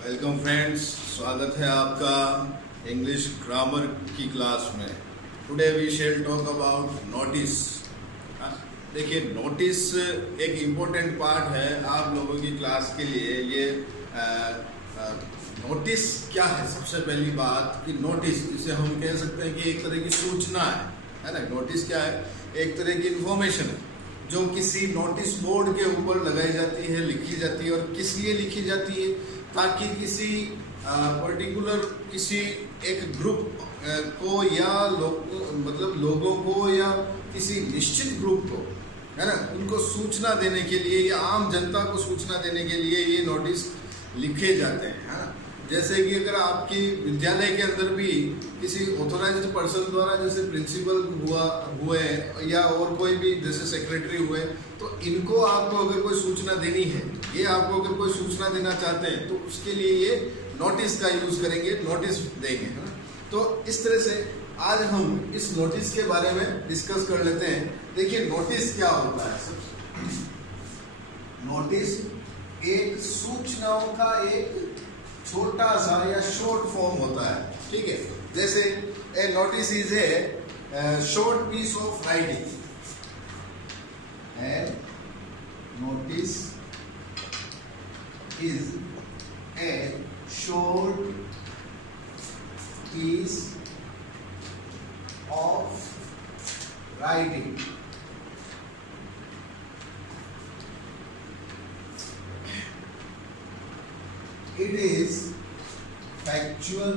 Welcome friends, स्वागत है आपका इंग्लिश ग्रामर की क्लास में। Today we shall talk about notice. देखिए, नोटिस एक इम्पोर्टेंट पार्ट है आप लोगों की क्लास के लिए। ये नोटिस क्या है? सबसे पहली बात कि नोटिस, जिसे हम कह सकते हैं कि एक तरह की सूचना है ना। नोटिस क्या है? एक तरह की इंफॉर्मेशन है जो किसी नोटिस बोर्ड के ऊपर लगाई जाती है, लिखी जाती है। और किस लिए लिखी जाती है? ताकि किसी पर्टिकुलर किसी एक ग्रुप को या लोगों को या किसी निश्चित ग्रुप को, है ना, उनको सूचना देने के लिए या आम जनता को सूचना देने के लिए ये नोटिस लिखे जाते हैं, है ना। जैसे कि अगर आपकी विद्यालय के अंदर भी किसी ऑथोराइज्ड पर्सन द्वारा, जैसे प्रिंसिपल हुए या और कोई भी जैसे सेक्रेटरी हुए, तो इनको आपको अगर कोई सूचना देनी है, ये आपको अगर कोई सूचना देना चाहते हैं तो उसके लिए ये नोटिस का यूज करेंगे, नोटिस देंगे, है ना। तो इस तरह से आज हम इस नोटिस के बारे में डिस्कस कर लेते हैं। देखिए, नोटिस क्या होता है? नोटिस एक सूचनाओं का एक छोटा सा या शॉर्ट फॉर्म होता है, ठीक है। जैसे a notice is a short piece of writing. A notice is a short piece of writing. It is factual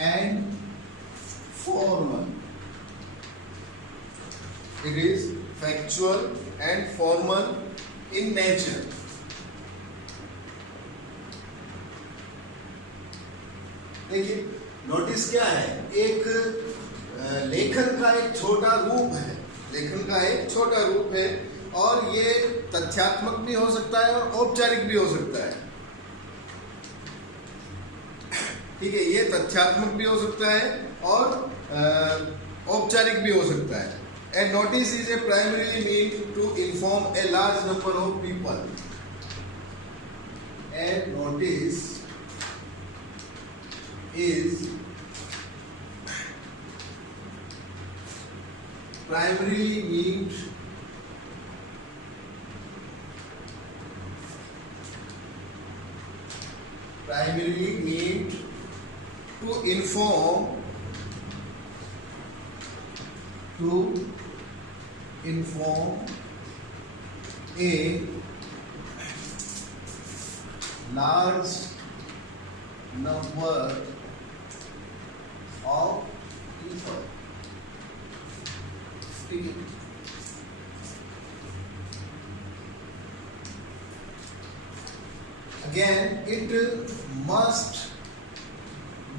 and formal. It is factual and formal in nature. देखिए, नोटिस क्या है? एक लेखन का एक छोटा रूप है। लेखन का एक छोटा रूप है और ये तथ्यात्मक भी हो सकता है और औपचारिक भी हो सकता है, ठीक है। ये तथ्यात्मक भी हो सकता है और औपचारिक भी हो सकता है। A notice is a primarily mean to inform a large number of people. A notice is primarily meant to inform a large number of people, ठीक है। Again, it must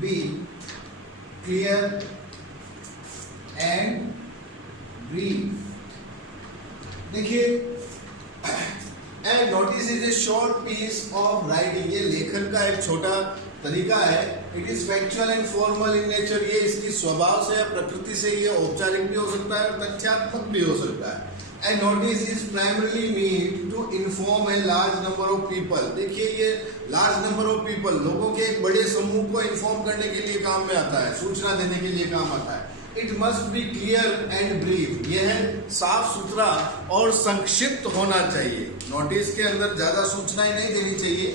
be clear and brief. देखिए, a notice is a short piece of writing. ये लेखन का एक छोटा तरीका है। It is factual and formal in nature. ये इसकी स्वभाव से, प्रकृति से ये औपचारिक भी हो सकता है और तथ्यात्मक भी हो सकता है। A notice is primarily meant to inform a large number of people. देखिए, ये large number of people, लोगों के एक बड़े समूह को इन्फॉर्म करने के लिए काम में आता है, सूचना देने के लिए काम आता है। It must be clear and brief. यह साफ सुथरा और संक्षिप्त होना चाहिए। नोटिस के अंदर ज्यादा सूचनाएं नहीं देनी चाहिए,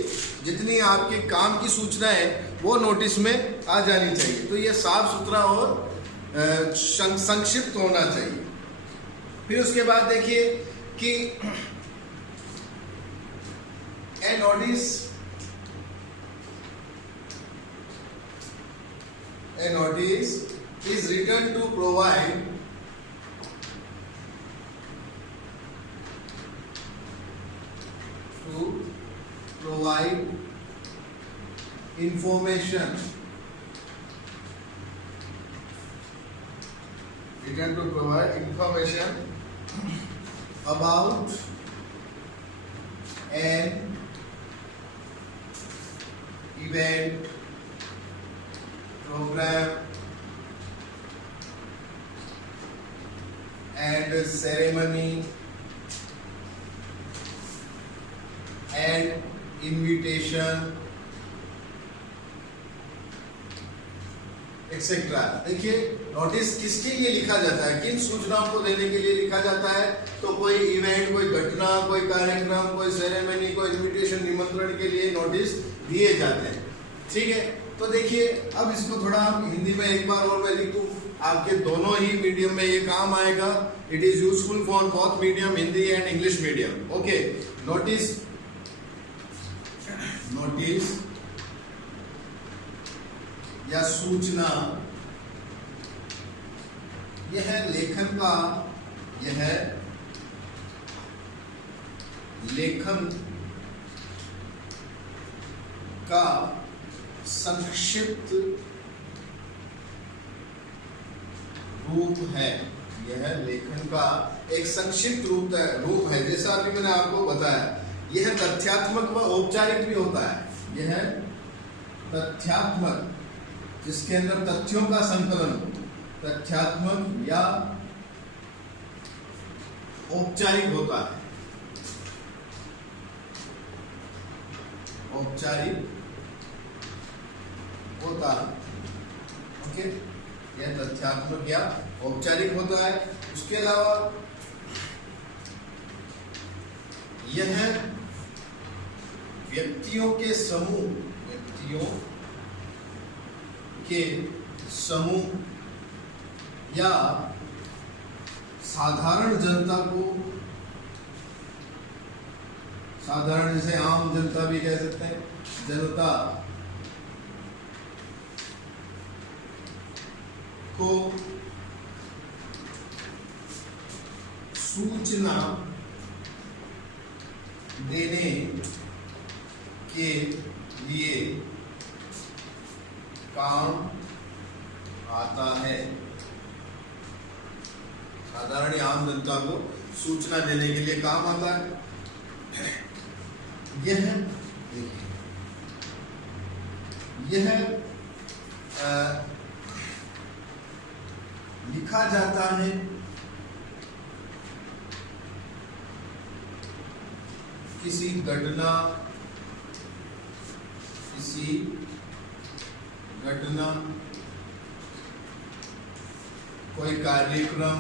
जितनी आपके काम की सूचनाएं वो नोटिस में आ जानी चाहिए। तो ये साफ सुथरा और संक्षिप्त होना चाहिए। फिर उसके बाद देखिए कि ए notice is written to provide information, written to provide information about an event, program and ceremony and invitation etcetera. देखिए नोटिस किसके लिए लिखा जाता है, किन सूचनाओं को देने के लिए लिखा जाता है? तो कोई इवेंट, कोई घटना, कोई कार्यक्रम, कोई सेरेमनी, कोई इनविटेशन, निमंत्रण के लिए नोटिस दिए जाते हैं। ठीक है, तो देखिए अब इसको थोड़ा हिंदी में एक बार और मैं लिखूं, आपके दोनों ही मीडियम में ये काम आएगा। It is useful for both medium, Hindi and English medium. Okay, notice या सूचना, यह लेखन का संक्षिप्त रूप है। यह लेखन का एक संक्षिप्त रूप है। जैसा अभी मैंने आपको बताया, यह तथ्यात्मक व औपचारिक भी होता है। यह तथ्यात्मक, जिसके अंदर तथ्यों का संकलन, तथ्यात्मक या औपचारिक होता है। औपचारिक होता है। ओके, यह तथ्यात्मक या औपचारिक होता है। उसके अलावा यह व्यक्तियों के समूह या साधारण जनता को, साधारण जैसे आम जनता भी कह सकते हैं, जनता को सूचना देने के लिए काम आता है। साधारण आम जनता को सूचना देने के लिए काम आता है। यह लिखा जाता है किसी घटना, कोई कार्यक्रम,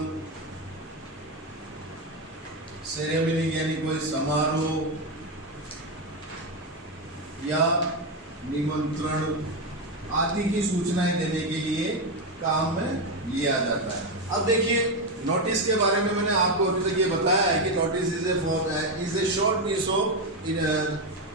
सेरेमनी यानी कोई समारोह या निमंत्रण आदि की सूचनाएं देने के लिए काम में लिया जाता है। अब देखिए नोटिस के बारे में मैंने आपको अभी तक ये बताया है कि notice is a short piece of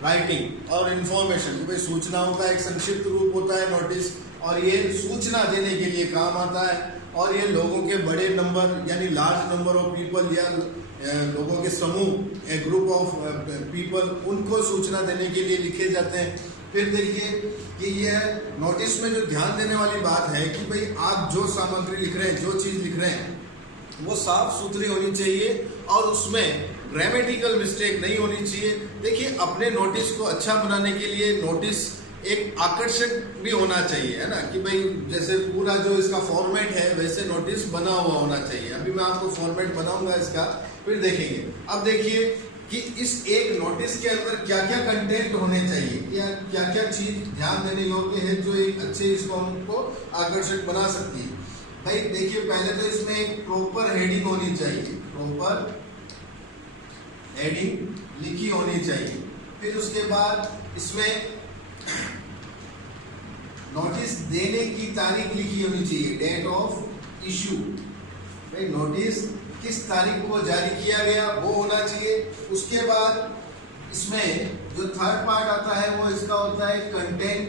writing और इंफॉर्मेशन। भाई सूचनाओं का एक संक्षिप्त रूप होता है नोटिस, और ये सूचना देने के लिए काम आता है। और ये लोगों के बड़े नंबर यानी लार्ज नंबर ऑफ पीपल या लोगों के समूह, ए ग्रुप ऑफ पीपल, उनको सूचना देने के लिए लिखे जाते हैं। फिर देखिए कि यह नोटिस में जो ध्यान देने वाली बात है कि भाई आप जो सामग्री लिख रहे हैं, जो चीज लिख रहे हैं, वो साफ सुथरी होनी चाहिए और उसमें ग्रामेटिकल मिस्टेक नहीं होनी चाहिए। देखिए अपने नोटिस को अच्छा बनाने के लिए नोटिस एक आकर्षक भी होना चाहिए, है ना, कि भाई जैसे पूरा जो इसका फॉर्मेट है वैसे नोटिस बना हुआ होना चाहिए। अभी मैं आपको फॉर्मेट बनाऊंगा इसका, फिर देखेंगे। अब देखिए कि इस एक नोटिस के अंदर क्या क्या कंटेंट होने चाहिए, क्या क्या चीज ध्यान देने योग्य है जो एक अच्छे इसको हमको आकर्षक बना सकती है। भाई देखिए पहले तो इसमें एक प्रॉपर हेडिंग होनी चाहिए, प्रॉपर हेडिंग लिखी होनी चाहिए। फिर उसके बाद इसमें नोटिस देने की तारीख लिखी होनी चाहिए, डेट ऑफ इशू। भाई नोटिस किस तारीख को जारी किया गया वो होना चाहिए। उसके बाद इसमें जो थर्ड पार्ट आता है वो इसका होता है कंटेंट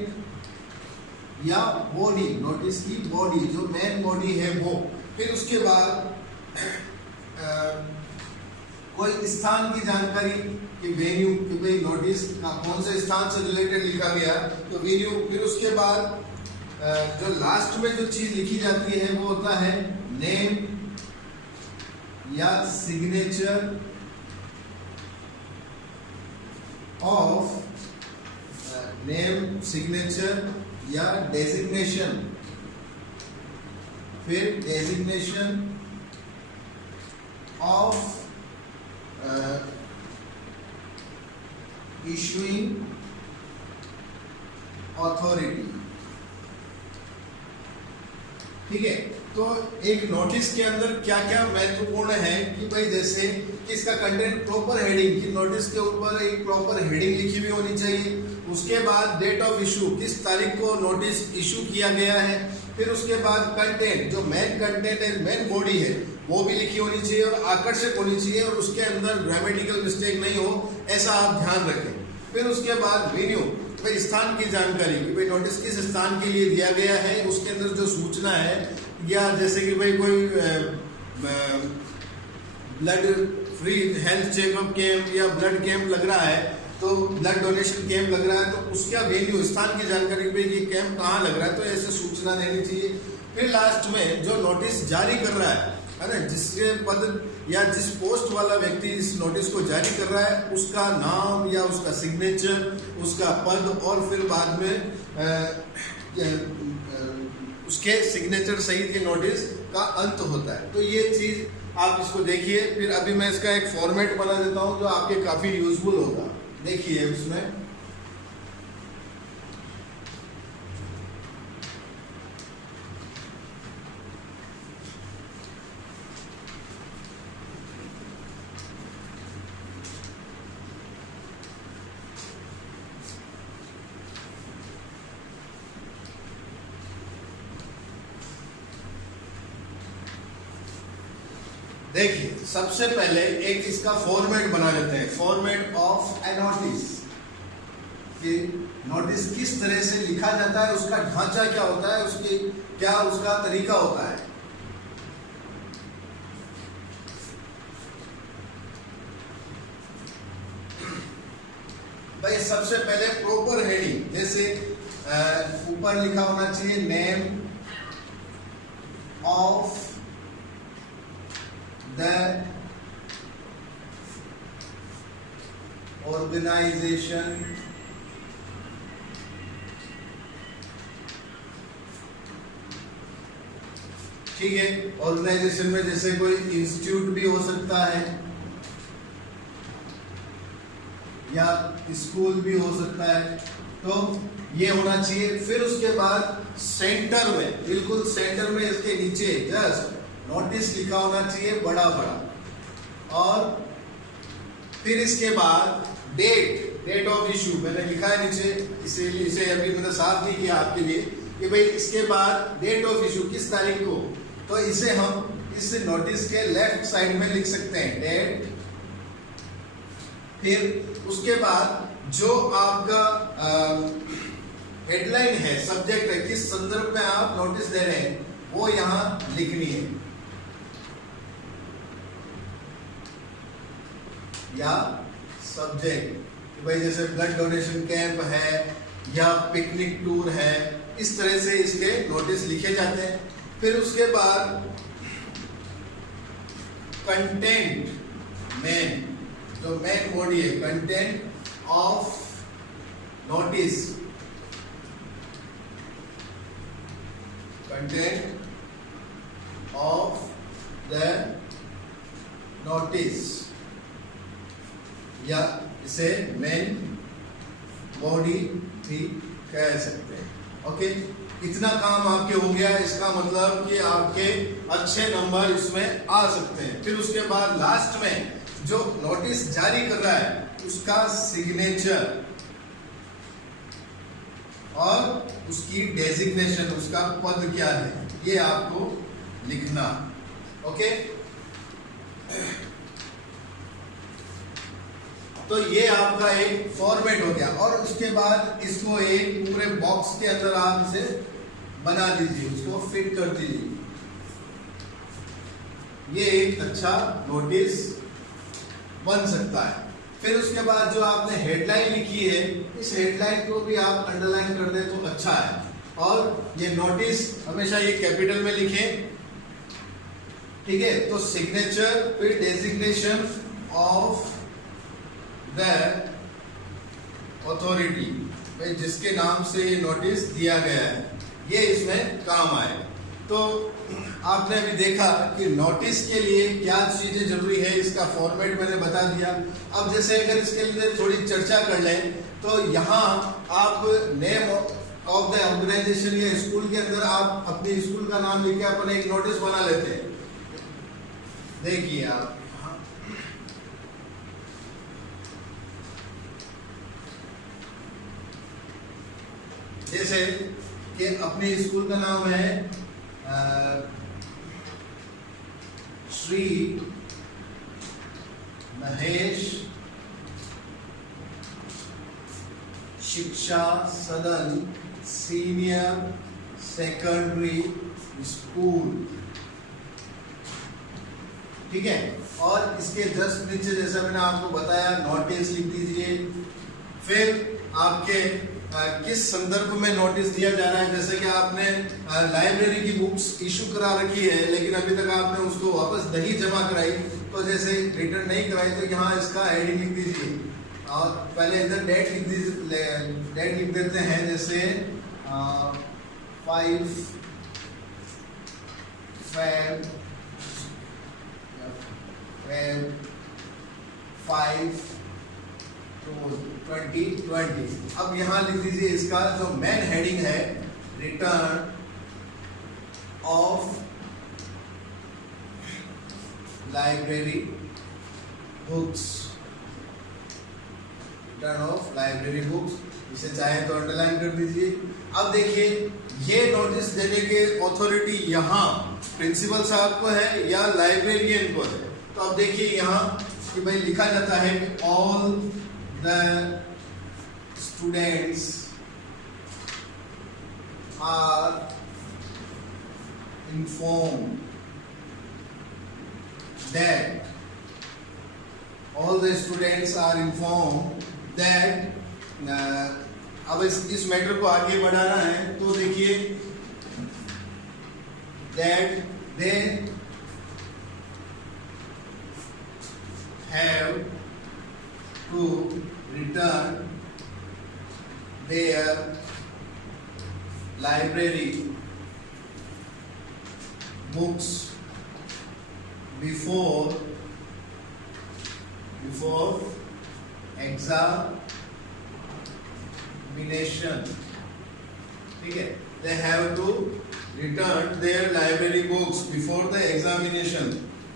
या बॉडी, नोटिस की बॉडी, जो मेन बॉडी है वो। फिर उसके बाद कोई स्थान की जानकारी कि वेन्यू, कि भाई नोटिस का कौन से स्थान से रिलेटेड लिखा गया तो वेन्यू। फिर उसके बाद जो लास्ट में जो चीज लिखी जाती है वो होता है नेम या सिग्नेचर ऑफ, नेम, सिग्नेचर या डेजिग्नेशन। फिर डेजिग्नेशन ऑफ इशूइंग अथॉरिटी। ठीक है, तो एक नोटिस के अंदर क्या क्या महत्वपूर्ण है कि भाई जैसे कि इसका कंटेंट, प्रॉपर हेडिंग, कि नोटिस के ऊपर एक प्रॉपर हेडिंग लिखी हुई होनी चाहिए। उसके बाद डेट ऑफ इशू, किस तारीख को नोटिस इशू किया गया है। फिर उसके बाद कंटेंट, जो मेन कंटेंट है, मेन बॉडी है, वो भी लिखी होनी चाहिए और आकर्षक होनी चाहिए और उसके अंदर ग्रामेटिकल मिस्टेक नहीं हो, ऐसा आप ध्यान रखें। फिर उसके बाद वेन्यू, भाई स्थान की जानकारी कि भाई नोटिस किस स्थान के लिए दिया गया है, उसके अंदर जो सूचना है, या जैसे कि भाई कोई blood free health checkup camp या ब्लड कैंप लग रहा है, तो ब्लड डोनेशन कैंप लग रहा है, तो उसका वेन्यू, स्थान की जानकारी, भाई ये कैंप कहाँ लग रहा है, तो ऐसे सूचना देनी चाहिए। फिर लास्ट में जो नोटिस जारी कर रहा है ना, जिसके पद या जिस पोस्ट वाला व्यक्ति इस नोटिस को जारी कर रहा है, उसका नाम या उसका सिग्नेचर, उसका पद, और फिर बाद में उसके सिग्नेचर सहित ये नोटिस का अंत होता है। तो ये चीज आप इसको देखिए। फिर अभी मैं इसका एक फॉर्मेट बना देता हूं जो आपके काफी यूजफुल होगा। देखिए उसमें देखिए, सबसे पहले एक इसका फॉर्मेट बना लेते हैं, फॉर्मेट ऑफ ए नोटिस, कि नोटिस किस तरह से लिखा जाता है, उसका ढांचा क्या होता है, उसकी क्या उसका तरीका होता है। भाई सबसे पहले प्रॉपर हेडिंग, जैसे ऊपर लिखा होना चाहिए नेम ऑफ the organization, ठीक है। ऑर्गेनाइजेशन में जैसे कोई इंस्टीट्यूट भी हो सकता है या स्कूल भी हो सकता है, तो ये होना चाहिए। फिर उसके बाद सेंटर में, बिल्कुल सेंटर में इसके नीचे जस्ट नोटिस लिखा होना चाहिए बड़ा बड़ा, और फिर इसके बाद डेट ऑफ इशू मैंने लिखा है नीचे, इसीलिए इसे अभी मैंने साफ नहीं किया आपके लिए कि भाई इसके बाद डेट ऑफ इशू किस तारीख को, तो इसे हम इस नोटिस के लेफ्ट साइड में लिख सकते हैं डेट। फिर उसके बाद जो आपका हेडलाइन है, सब्जेक्ट है, किस संदर्भ में आप नोटिस दे रहे हैं, वो यहाँ लिखनी है, या सब्जेक्ट, भाई जैसे ब्लड डोनेशन कैंप है या पिकनिक टूर है, इस तरह से इसके नोटिस लिखे जाते हैं। फिर उसके बाद कंटेंट, मेन जो मेन बॉडी है, content of notice, content of the notice, या इसे मेन बॉडी भी कह सकते हैं। ओके, इतना काम आपके हो गया। इसका मतलब कि आपके अच्छे नंबर इसमें आ सकते हैं। फिर उसके बाद लास्ट में जो नोटिस जारी कर रहा है उसका सिग्नेचर और उसकी डेजिग्नेशन, उसका पद क्या है, ये आपको लिखना। ओके, तो ये आपका एक फॉर्मेट हो गया। और उसके बाद इसको एक पूरे बॉक्स के अंदर आप इसे बना दीजिए, उसको फिट कर दीजिए। ये एक अच्छा नोटिस बन सकता है। फिर उसके बाद जो आपने हेडलाइन लिखी है, इस हेडलाइन को भी आप अंडरलाइन कर दें तो अच्छा है। और ये नोटिस हमेशा ये कैपिटल में लिखें, ठीक है। तो सिग्नेचर, फिर डेजिग्नेशन ऑफ द अथॉरिटी, जिसके नाम से ये नोटिस दिया गया है, ये इसमें काम आएगा। तो आपने अभी देखा कि नोटिस के लिए क्या चीजें जरूरी है, इसका फॉर्मेट मैंने बता दिया। अब जैसे अगर इसके लिए थोड़ी चर्चा कर लें तो यहाँ आप नेम ऑफ द ऑर्गेनाइजेशन या स्कूल के अंदर आप अपने स्कूल का नाम लिख के अपने एक नोटिस बना लेते हैं। देखिए आप जैसे कि अपने स्कूल का नाम है श्री महेश शिक्षा सदन सीनियर सेकेंडरी स्कूल, ठीक है। और इसके जस्ट नीचे जैसा मैंने आपको बताया नोटिस लिख दीजिए। फिर आपके किस संदर्भ में नोटिस दिया जा रहा है, जैसे कि आपने लाइब्रेरी की बुक्स इशू करा रखी है लेकिन अभी तक आपने उसको वापस नहीं जमा कराई, तो जैसे रिटर्न नहीं कराई तो यहाँ इसका हेडिंग लिख दीजिए और पहले इधर डेट लिख दीजिए, डेट लिख देते हैं जैसे 5 Feb 2020। अब यहाँ लिख दीजिए इसका जो मेन हेडिंग है return of library books, return of library books, इसे चाहे तो अंडरलाइन कर दीजिए। अब देखिए ये नोटिस देने के अथॉरिटी यहाँ प्रिंसिपल साहब को है या लाइब्रेरियन को है। तो अब देखिए यहाँ कि भाई लिखा जाता है all the students are informed that, all the students are informed that. अब इस मैटर को आगे बढ़ाना है तो देखिए that they have to return their library books before examination, ठीक है। They have to return their library books before the examination,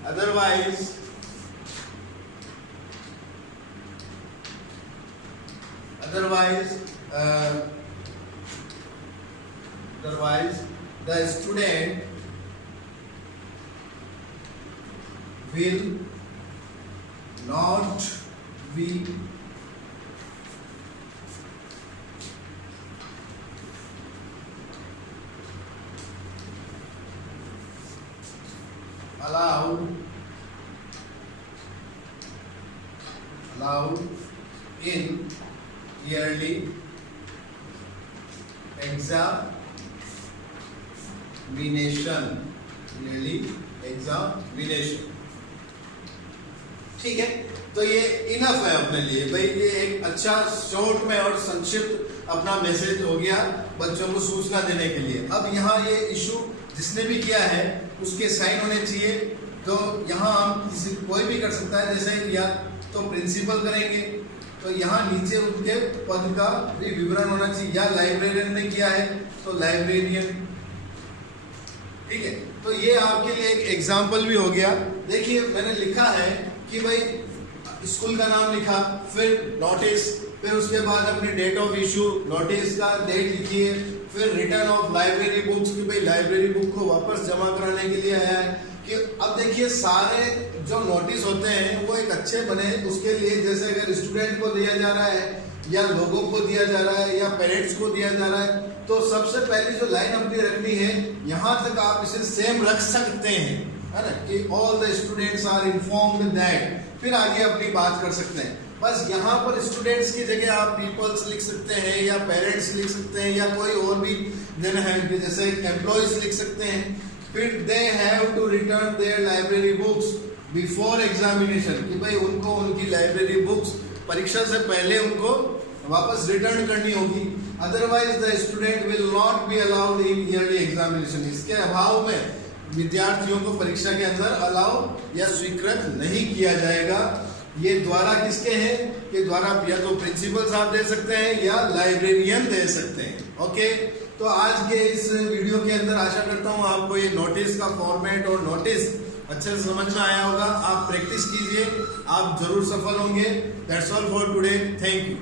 otherwise the student will not be allowed in yearly examination, ठीक है। तो ये इनफ है अपने लिए भाई, ये एक अच्छा शॉर्ट में और संक्षिप्त अपना मैसेज हो गया बच्चों को सूचना देने के लिए। अब यहाँ ये इशू जिसने भी किया है उसके साइन होने चाहिए, तो यहाँ हम कोई भी कर सकता है, जैसे या तो प्रिंसिपल करेंगे तो यहाँ नीचे उनके पद का भी विवरण होना चाहिए, या लाइब्रेरियन ने किया है तो लाइब्रेरियन, ठीक है। तो ये आपके लिए एक एग्जाम्पल भी हो गया। देखिए मैंने लिखा है कि भाई स्कूल का नाम लिखा, फिर नोटिस, फिर उसके बाद अपनी डेट ऑफ इशू, नोटिस का डेट लिखिए, फिर रिटर्न ऑफ लाइब्रेरी बुक्स कि भाई लाइब्रेरी बुक को वापस जमा कराने के लिए आया है। कि अब देखिए सारे जो नोटिस होते हैं वो एक अच्छे बने उसके लिए, जैसे अगर स्टूडेंट को दिया जा रहा है या लोगों को दिया जा रहा है या पेरेंट्स को दिया जा रहा है, तो सबसे पहली जो लाइन अपनी रखनी है यहाँ तक आप इसे सेम रख सकते हैं, है ना, कि all the students are informed that, फिर आगे अपनी बात कर सकते हैं। बस यहाँ पर स्टूडेंट्स की जगह आप पीपल्स लिख सकते हैं या पेरेंट्स लिख सकते हैं या कोई और भी दिन है जैसे एम्प्लॉयज लिख सकते हैं। फिर they have to return their library books before examination, कि भाई उनको उनकी लाइब्रेरी बुक्स परीक्षा से पहले उनको वापस रिटर्न करनी होगी, otherwise the student will not be allowed in yearly examination. इसके अभाव में विद्यार्थियों को परीक्षा के अंदर अलाउ या स्वीकृत नहीं किया जाएगा। ये द्वारा किसके हैं? ये द्वारा या तो प्रिंसिपल साहब दे सकते हैं या लाइब्रेरियन दे सकते हैं। ओके, तो आज के इस वीडियो के अंदर आशा करता हूँ आपको ये नोटिस का फॉर्मेट और नोटिस अच्छे से समझ में आया होगा। आप प्रैक्टिस कीजिए, आप जरूर सफल होंगे। That's all for today, thank you.